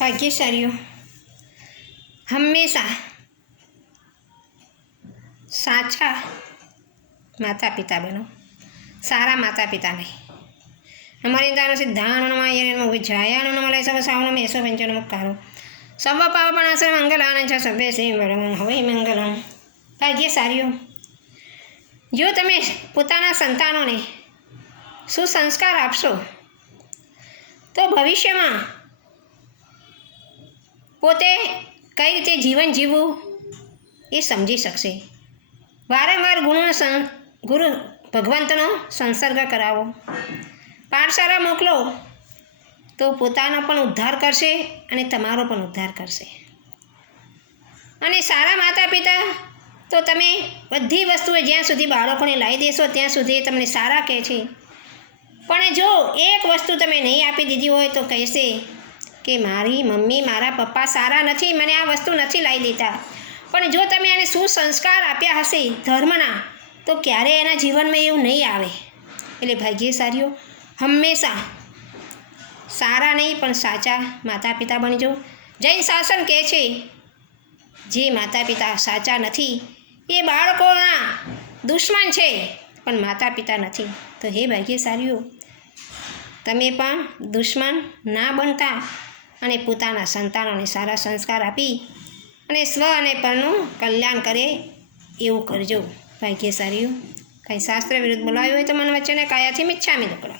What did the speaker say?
ભાગ્યશાળીઓ હંમેશા સાચા માતા પિતા બનો, સારા માતા પિતા નહીં. અમારી તારો સિદ્ધાણમાં વિજાયાનો નમલે સવ સાવનો મેસો પંચનો મુખારો સવ પાવપણાશ્ર મંગલાન છે સભ્ય શ્રી વરમ હવે મંગલમ. ભાગ્યશાળીઓ, જો તમે પોતાના સંતાનોને સુસંસ્કાર આપશો તો ભવિષ્યમાં પોતે કઈ રીતે જીવન જીવવું એ સમજી શકશે. વારંવાર ગુરુ ભગવંતનો સંસર્ગ કરાવો, પાઠશાળા મોકલો તો પોતાનો પણ ઉદ્ધાર કરશે અને તમારો પણ ઉદ્ધાર કરશે. અને સારા માતા પિતા તો તમે બધી વસ્તુઓ જ્યાં સુધી બાળકોને લાવી દેશો ત્યાં સુધી તમને સારા કહે છે, પણ જો એક વસ્તુ તમે નહીં આપી દીધી હોય તો કહેશે કે મારી મમ્મી મારા પપ્પા સારા નથી, મને આ વસ્તુ નથી લાવી દેતા. પણ જો તમે એને સુસંસ્કાર આપ્યા હશે ધર્મના તો ક્યારેય એના જીવનમાં એવું નહીં આવે. એટલે ભાગ્યશાળીઓ હંમેશા સારા નહીં પણ સાચા માતા પિતા બનજો. જૈન શાસન કહે છે જે માતા પિતા સાચા નથી એ બાળકોના દુશ્મન છે પણ માતા પિતા નથી. તો હે ભાગ્યશાળીઓ, તમે પણ દુશ્મન ના બનતા અને પોતાના સંતાનોને સારા સંસ્કાર આપી અને સ્વ અને પરનું કલ્યાણ કરે એવું કરજો. ભાગ્યશાળીઓ, કંઈ શાસ્ત્ર વિરુદ્ધ બોલાવ્યું હોય તો મન વચ્ચેને કાયાથી મિચ્છામી દુક્કડમ.